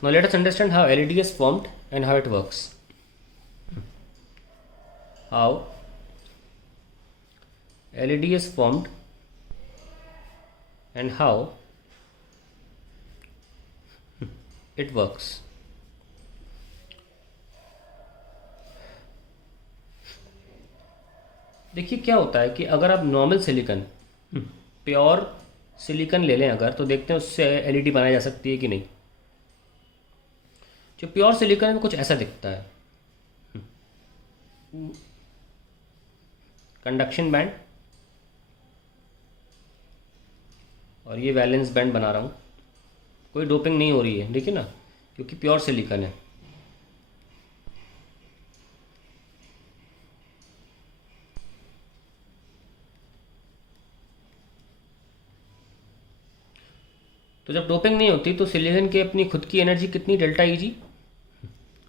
Now let us understand how LED is formed and how it works. How LED is formed and how it works. देखिए क्या होता है कि अगर आप नॉर्मल सिलिकन, प्योर सिलिकन ले लें अगर, तो देखते हैं उससे एलईडी बनाई जा सकती है कि नहीं। जो प्योर सिलिकन में कुछ ऐसा दिखता है, कंडक्शन बैंड और ये वैलेंस बैंड बना रहा हूँ, कोई डोपिंग नहीं हो रही है, देखिए ना, क्योंकि प्योर सिलिकन है। तो जब डोपिंग नहीं होती तो सिलिकन की अपनी खुद की एनर्जी कितनी, डेल्टा ई जी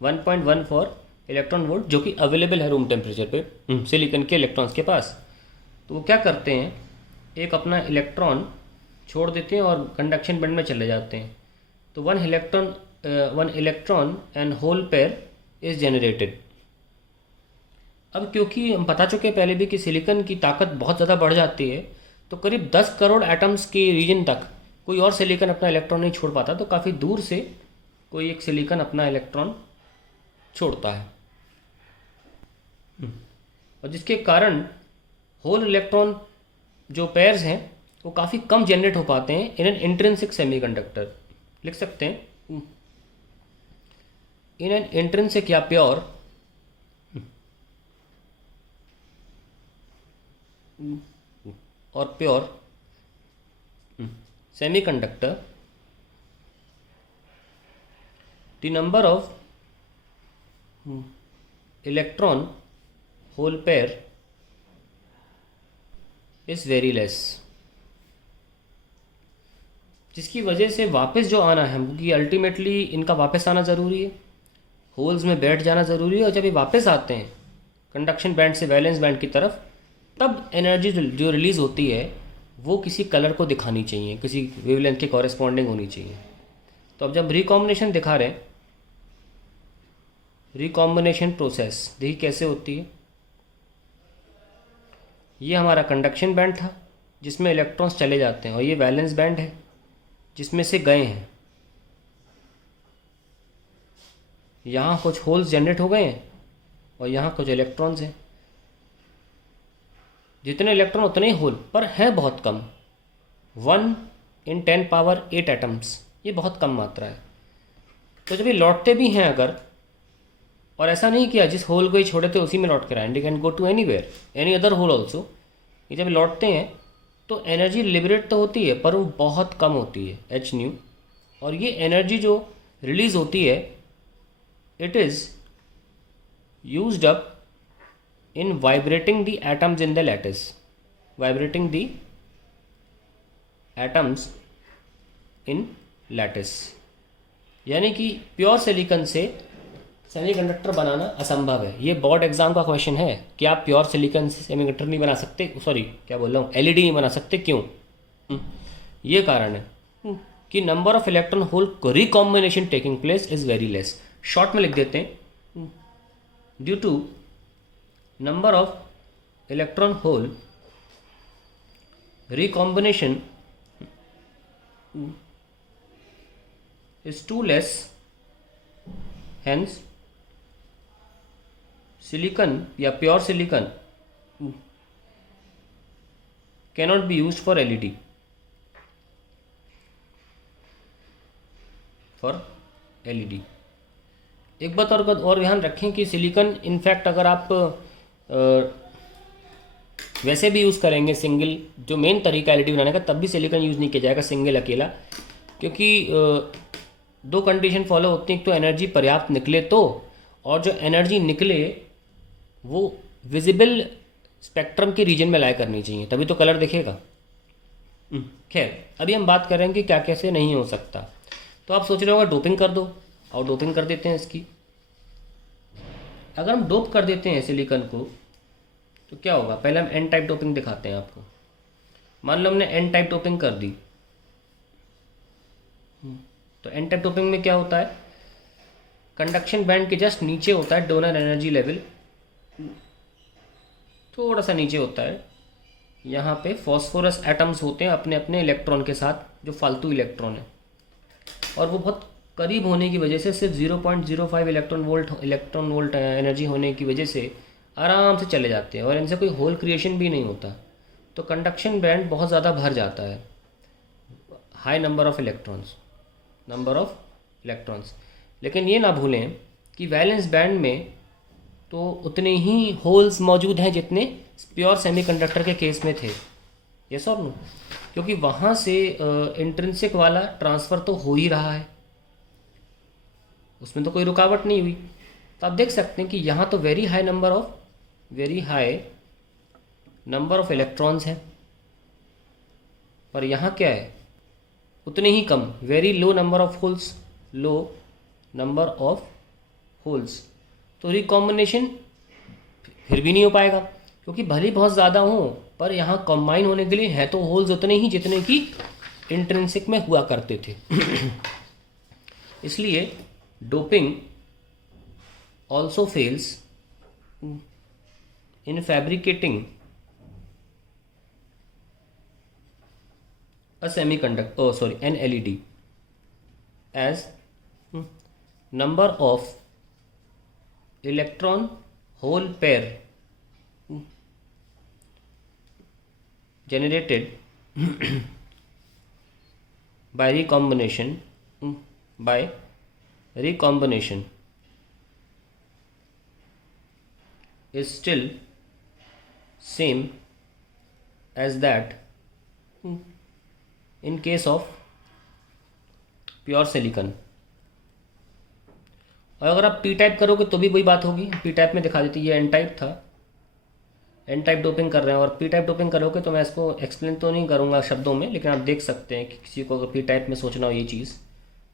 1.14 इलेक्ट्रॉन वोल्ट, जो कि अवेलेबल है रूम टेम्परेचर पे सिलिकन के इलेक्ट्रॉन्स के पास। तो वो क्या करते हैं, एक अपना इलेक्ट्रॉन छोड़ देते हैं और कंडक्शन बैंड में चले जाते हैं। तो one electron and hole pair is generated. अब क्योंकि हम बता चुके हैं पहले भी कि सिलिकन की ताकत बहुत ज़्यादा बढ़ जाती है, तो करीब 10 करोड़ एटम्स के रीजन तक कोई और सिलिकन अपना इलेक्ट्रॉन नहीं छोड़ पाता। तो काफ़ी दूर से कोई एक सिलिकन अपना इलेक्ट्रॉन छोड़ता है, और जिसके कारण होल इलेक्ट्रॉन जो पेयर्स हैं वो काफ़ी कम जनरेट हो पाते हैं इन एन इंट्रिंसिक सेमीकंडक्टर। लिख सकते हैं इन एन इंट्रिंसिक या प्योर और pure semiconductor, the number of electron hole pair is very less, जिसकी वजह से वापस जो आना है, क्योंकि अल्टीमेटली इनका वापस आना ज़रूरी है, होल्स में बैठ जाना ज़रूरी है, और जब ये वापस आते हैं कंडक्शन बैंड से वैलेंस बैंड की तरफ, तब एनर्जी जो रिलीज़ होती है वो किसी कलर को दिखानी चाहिए, किसी वेवलेंथ के कॉरेस्पॉन्डिंग होनी चाहिए। तो अब जब रिकॉम्बिनेशन दिखा रहे हैं, रिकॉम्बिनेशन प्रोसेस देखिए कैसे होती है। ये हमारा कंडक्शन बैंड था जिसमें इलेक्ट्रॉन्स चले जाते हैं, और ये वैलेंस बैंड है जिसमें से गए हैं। यहाँ कुछ होल्स जनरेट हो गए हैं और यहाँ कुछ इलेक्ट्रॉन्स हैं। जितने इलेक्ट्रॉन उतने ही होल, पर है बहुत कम, 1 × 10⁸ एटम्स, ये बहुत कम मात्रा है। तो जब ये लौटते भी हैं अगर, और ऐसा नहीं किया जिस होल को ही छोड़े थे उसी में लौट कर आए, they can go to anywhere any other hole also, ये जब लौटते हैं तो एनर्जी लिबरेट तो होती है पर वो बहुत कम होती है, एच न्यू। और ये एनर्जी जो रिलीज़ होती है, it is used up in vibrating the atoms in the lattice, vibrating the atoms in lattice। यानी कि प्योर सिलिकन से सेमीकंडक्टर बनाना असंभव है। ये बोर्ड एग्जाम का क्वेश्चन है कि आप प्योर सिलिकन से सेमीकंडक्टर नहीं बना सकते, सॉरी क्या बोल रहा हूँ, एलईडी नहीं बना सकते। क्यों? ये कारण है कि number of electron hole recombination taking place is very less. Short में लिख देते हैं, due to number of electron hole recombination is too less, hence silicon या pure silicon cannot be used for LED, for LED। एक बात और ध्यान रखें कि सिलिकन इनफैक्ट अगर आप वैसे भी यूज़ करेंगे सिंगल, जो मेन तरीका एलईडी बनाने का, तब भी सिलिकॉन यूज़ नहीं किया जाएगा सिंगल अकेला, क्योंकि दो कंडीशन फॉलो होती हैं। एक तो एनर्जी पर्याप्त निकले तो, और जो एनर्जी निकले वो विजिबल स्पेक्ट्रम के रीजन में लाया करनी चाहिए, तभी तो कलर दिखेगा। खैर अभी हम बात करेंगे कि क्या कैसे नहीं हो सकता। तो आप सोच रहे होगा डोपिंग कर दो, और डोपिंग कर देते हैं इसकी। अगर हम डोप कर देते हैं सिलिकॉन को तो क्या होगा, पहले हम एन टाइप डोपिंग दिखाते हैं आपको। मान लो हमने एन टाइप डोपिंग कर दी, तो एन टाइप डोपिंग में क्या होता है, कंडक्शन बैंड के जस्ट नीचे होता है डोनर एनर्जी लेवल, थोड़ा सा नीचे होता है। यहाँ पे फॉस्फोरस एटम्स होते हैं अपने अपने इलेक्ट्रॉन के साथ, जो फालतू इलेक्ट्रॉन है, और वो बहुत करीब होने की वजह से सिर्फ 0.05 इलेक्ट्रॉन वोल्ट एनर्जी होने की वजह से आराम से चले जाते हैं और इनसे कोई होल क्रिएशन भी नहीं होता। तो कंडक्शन बैंड बहुत ज़्यादा भर जाता है, हाई नंबर ऑफ इलेक्ट्रॉन्स। लेकिन ये ना भूलें कि वैलेंस बैंड में तो उतने ही होल्स मौजूद हैं जितने प्योर सेमीकंडक्टर के केस में थे, यस और नो, क्योंकि वहाँ से इंट्रिंसिक वाला ट्रांसफ़र तो हो ही रहा है, उसमें तो कोई रुकावट नहीं हुई। तो आप देख सकते हैं कि यहाँ तो very high number of electrons हैं, और यहाँ क्या है, उतने ही कम, very low number of holes. तो रिकॉम्बिनेशन फिर भी नहीं हो पाएगा, क्योंकि भले बहुत ज़्यादा हों पर यहाँ कंबाइन होने के लिए है तो होल्स उतने ही जितने कि इंट्रिंसिक में हुआ करते थे। इसलिए doping also fails in fabricating an LED, as number of electron hole pair generated by recombination is still same as that in case of pure silicon. और अगर आप पी टाइप करोगे तो भी वही बात होगी। पी टाइप में दिखा देती है, ये एन टाइप था, एन टाइप डोपिंग कर रहे हैं, और पी टाइप डोपिंग करोगे तो मैं इसको एक्सप्लेन तो नहीं करूँगा शब्दों में, लेकिन आप देख सकते हैं कि किसी को अगर पी टाइप में सोचना हो ये चीज़,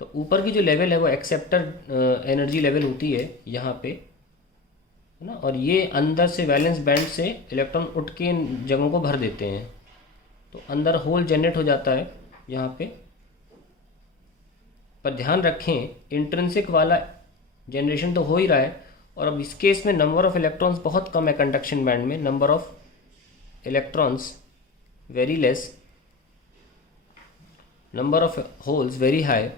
तो ऊपर की जो लेवल है वो एक्सेप्टर एनर्जी लेवल होती है यहाँ पे, है ना, और ये अंदर से वैलेंस बैंड से इलेक्ट्रॉन उठ के इन जगहों को भर देते हैं, तो अंदर होल जनरेट हो जाता है यहाँ पे। पर ध्यान रखें इंट्रिंसिक वाला जनरेशन तो हो ही रहा है, और अब इस केस में नंबर ऑफ इलेक्ट्रॉन्स बहुत कम है कंडक्शन बैंड में, number of electrons very less, number of holes very high.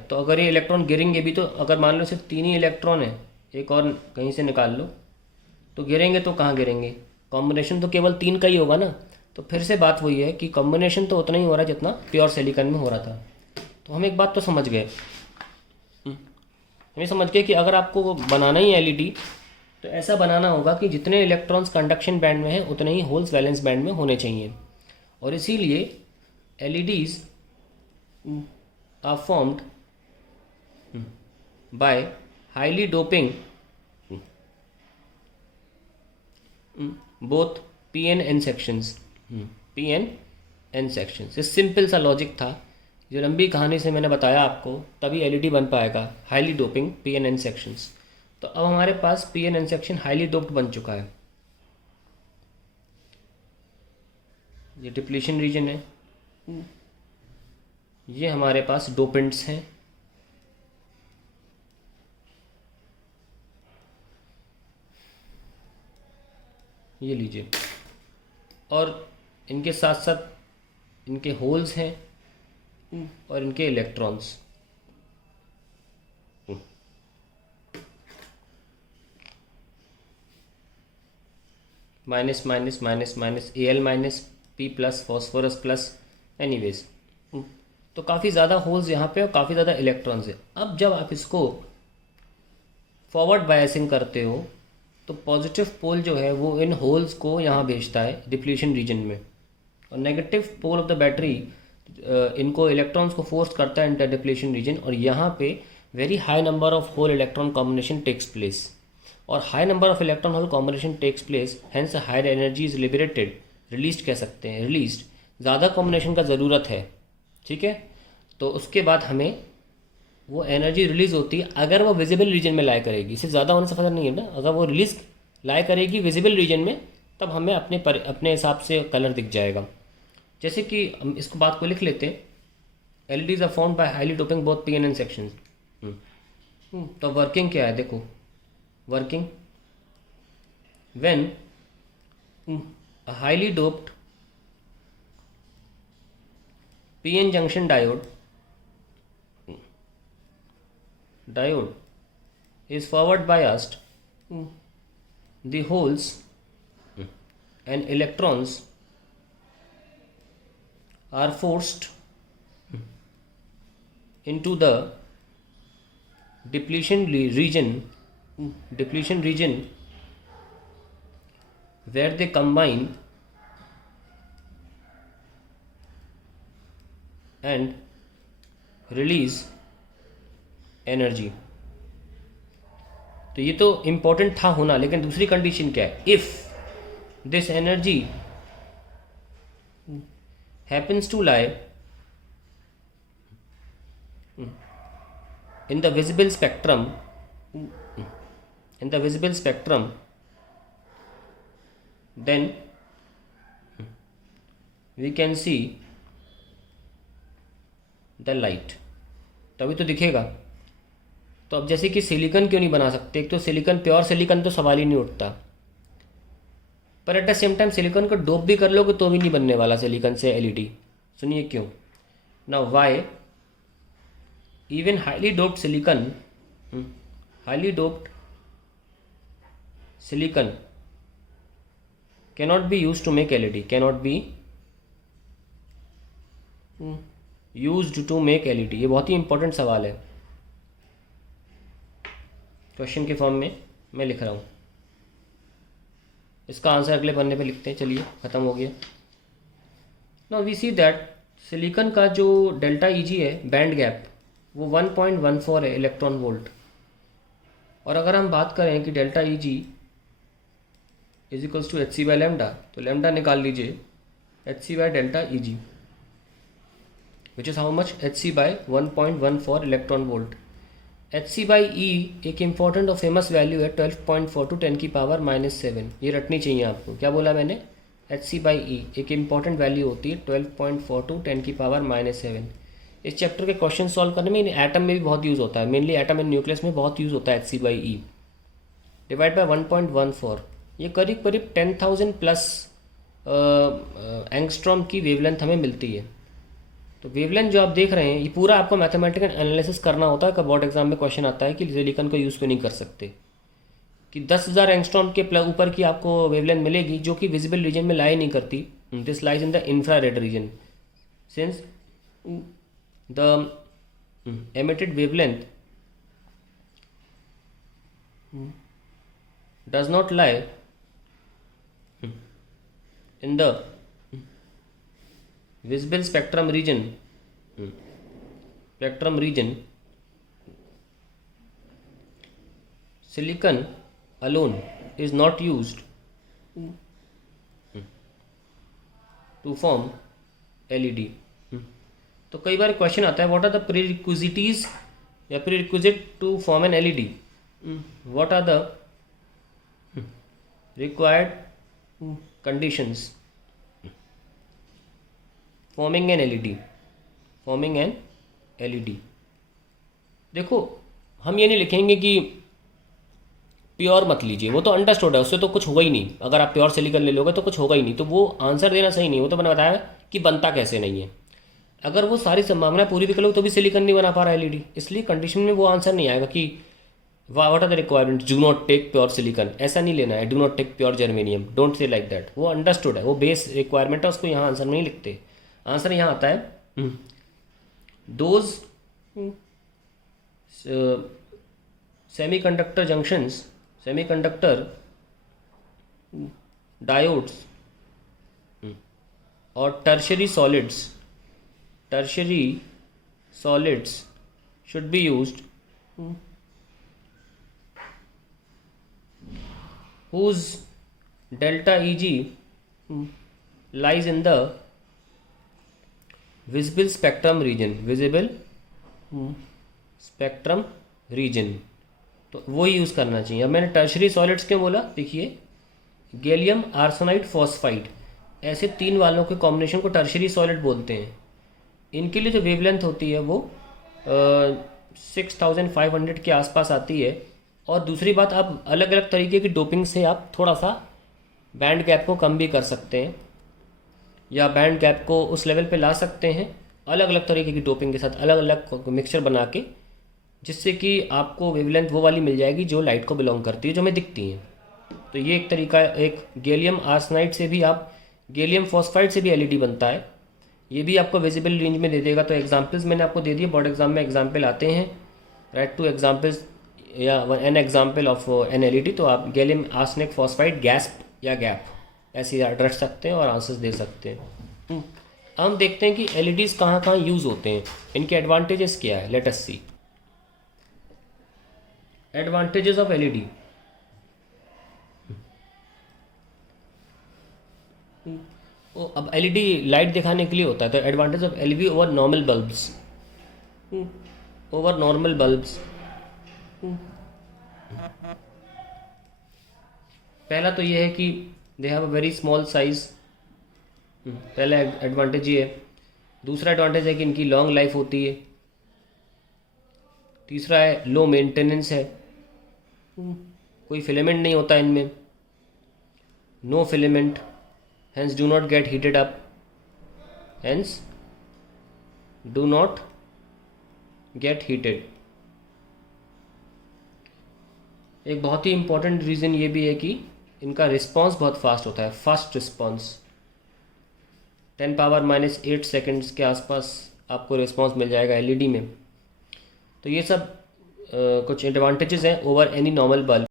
तो अगर ये इलेक्ट्रॉन गिरेंगे भी, तो अगर मान लो सिर्फ 3 ही इलेक्ट्रॉन है, एक और कहीं से निकाल लो, तो गिरेंगे तो कहाँ गिरेंगे, कॉम्बिनेशन तो केवल 3 का ही होगा ना। तो फिर से बात वही है कि कॉम्बिनेशन तो उतना ही हो रहा है जितना प्योर सिलिकॉन में हो रहा था। तो हम एक बात तो समझ गए, हमें समझ गए कि अगर आपको बनाना ही एलईडी तो ऐसा बनाना होगा कि जितने इलेक्ट्रॉन्स कंडक्शन बैंड में हैं उतने ही होल्स वैलेंस बैंड में होने चाहिए। और इसीलिए LEDs are formed by highly doping both P N N sections. ये सिंपल सा लॉजिक था, जो लंबी कहानी से मैंने बताया आपको, तभी एलईडी बन पाएगा, highly doping P N N sections. तो अब हमारे पास P N N section highly doped बन चुका है। ये डिप्लीशन रीजन है, ये हमारे पास डोपेंट्स हैं, ये लीजिए, और इनके साथ साथ इनके होल्स हैं और इनके electrons. Minus minus minus minus Al minus P plus phosphorus plus, anyways. तो काफ़ी ज़्यादा होल्स यहाँ पे और काफ़ी ज़्यादा इलेक्ट्रॉन्स है। अब जब आप इसको फॉरवर्ड बायसिंग करते हो तो पॉजिटिव पोल जो है वो इन होल्स को यहाँ भेजता है डिप्लीशन रीजन में, और negative pole of the battery इनको इलेक्ट्रॉन्स को फोर्स करता है इंटर डिप्लीशन रीजन, और यहाँ पे very high number of hole electron combination takes place, और high number of electron hole combination takes place, hence higher energy is liberated, release कह सकते हैं, रिलीज, ज़्यादा कॉम्बिनेशन का ज़रूरत है, ठीक है। तो उसके बाद हमें वो एनर्जी रिलीज़ होती है अगर वो विजिबल रीजन में लाई करेगी, इससे ज़्यादा होने से फ़र्क नहीं है ना। अगर वो रिलीज लाई करेगी विजिबल रीजन में, तब हमें अपने हिसाब से कलर दिख जाएगा। जैसे कि हम इसको बात को लिख लेते हैं, LEDs are formed by highly doping both P N N sections. तो वर्किंग क्या है, देखो working when a highly doped PN junction diode is forward biased, the holes and electrons are forced into the depletion region where they combine and release energy। तो ये तो important था होना, लेकिन दूसरी कंडीशन क्या है, if this energy happens to lie in the visible spectrum, then we can see the light। तभी तो दिखेगा। तो अब जैसे कि सिलिकॉन क्यों नहीं बना सकते, एक तो सिलिकॉन, प्योर सिलिकॉन तो सवाल ही नहीं उठता, पर at the same time silicon को डोप भी कर लोगे तो भी नहीं बनने वाला सिलिकॉन से LED। सुनिए क्यों। Now why even highly doped silicon cannot be used to make LED, ये बहुत ही इंपॉर्टेंट सवाल है, क्वेश्चन के फॉर्म में मैं लिख रहा हूँ। इसका आंसर अगले पन्ने पे लिखते हैं। चलिए, ख़त्म हो गया। Now we see that silicon का जो डेल्टा EG है, बैंड गैप, वो 1.14 है इलेक्ट्रॉन वोल्ट। और अगर हम बात करें कि delta EG is equals to HC by lambda, तो लैम्डा निकाल लीजिए, HC by delta EG, which is how much, HC by 1.14 electron volt. HC by E एक इम्पॉर्टेंट और फेमस वैल्यू है 12.42 10 की पावर -7। ये रटनी चाहिए आपको। क्या बोला मैंने, HC बाई E एक इम्पॉर्टेंट वैल्यू होती है 12.42 10 की पावर -7। इस चैप्टर के क्वेश्चन सॉल्व करने में एटम में भी बहुत यूज़ होता है, मेनली एटम एंड न्यूक्लियस में बहुत यूज़ होता है HC by E divide by 1.14। ये करीब करीब 10,000 प्लस एंगस्ट्रॉम की वेवलेंथ हमें मिलती है। तो वेवलेंथ जो आप देख रहे हैं, ये पूरा आपको मैथमेटिकल एनालिसिस करना होता है। बोर्ड एग्जाम में क्वेश्चन आता है कि सिलिकॉन को यूज़ क्यों नहीं कर सकते, कि 10,000 एंगस्ट्रॉम के ऊपर की आपको वेवलेंथ मिलेगी जो कि विजिबल रीजन में लाई नहीं करती। This lies in the infrared reason, since the emitted wavelength does not lie in the visible spectrum region, silicon alone is not used to form LED। तो कई बार क्वेश्चन आता है, व्हाट आर द प्रीरिक्विजिटीज या prerequisite to form an LED, what are the required conditions forming an LED। देखो, हम ये नहीं लिखेंगे कि प्योर मत लीजिए, वो तो अंडरस्टूड है, उससे तो कुछ होगा ही नहीं। अगर आप प्योर सिलिकॉन ले लोगे तो कुछ होगा ही नहीं, तो वो आंसर देना सही नहीं। वो तो मैंने बताया कि बनता कैसे नहीं है। अगर वो सारी संभावनाएं पूरी भी कर लो तो भी सिलिकॉन नहीं बना पा रहा LED, इसलिए कंडीशन में वो आंसर नहीं आएगा कि what are the requirement, do not take pure silicon, ऐसा नहीं लेना है। Do not take pure germanium, don't say like that. वो अंडरस्टूड है, वो बेस रिक्वायरमेंट है, उसको यहाँ आंसर में नहीं लिखते। आंसर यहाँ आता है, those semiconductor junctions, semiconductor diodes और tertiary solids should be used whose delta EG lies in the visible spectrum region, तो वो ही यूज़ करना चाहिए। अब मैंने टर्शरी सॉलिड्स क्यों बोला, देखिए, गैलियम आर्सेनाइड फॉस्फाइड, ऐसे 3 वालों के कॉम्बिनेशन को टर्शियरी सॉलिड बोलते हैं। इनके लिए जो वेवलेंथ होती है वो 6500 के आसपास आती है। और दूसरी बात, आप अलग अलग तरीके की डोपिंग से आप थोड़ा सा बैंड गैप को कम भी कर सकते हैं, या बैंड गैप को उस लेवल पे ला सकते हैं अलग अलग तरीके की डोपिंग के साथ, अलग अलग मिक्सचर बना के, जिससे कि आपको वेवलेंथ वो वाली मिल जाएगी जो लाइट को बिलोंग करती है, जो हमें दिखती हैं। तो ये एक तरीका, एक गैलियम आर्सेनाइड से भी आप, गैलियम फॉस्फाइड से भी एलईडी बनता है, ये भी आपको विजिबल रेंज में दे देगा। तो एग्जांपल्स मैंने आपको दे दिए, बोर्ड एग्जाम में एग्जांपल आते हैं, राइट टू एग्जांपल्स या an example of an LED. तो आप गैलियम आर्सेनिक फॉस्फाइड गैस्प या गैप ऐसे रख सकते हैं और आंसर्स दे सकते हैं। हम देखते हैं कि एलईडीज़ कहाँ कहाँ यूज़ होते हैं, इनके एडवांटेजेस क्या है। Let us see advantages of LED. अब एलईडी लाइट दिखाने के लिए होता है, तो advantage of LED over normal bulbs, over normal bulbs. पहला तो ये है कि they have a very small size, पहला एडवांटेज ये है। दूसरा एडवांटेज है कि इनकी लॉन्ग लाइफ होती है। तीसरा है लो मेंटेनेंस है, कोई फिलामेंट नहीं होता इनमें, no filament, hence do not get heated up, hence do not get heated। एक बहुत ही इम्पोर्टेंट रीज़न ये भी है कि इनका रिस्पांस बहुत फास्ट होता है, फास्ट रिस्पांस, 10⁻⁸ सेकेंड्स के आसपास आपको रिस्पांस मिल जाएगा एलईडी में। तो ये सब कुछ एडवांटेजेस हैं ओवर एनी नॉर्मल बल्ब।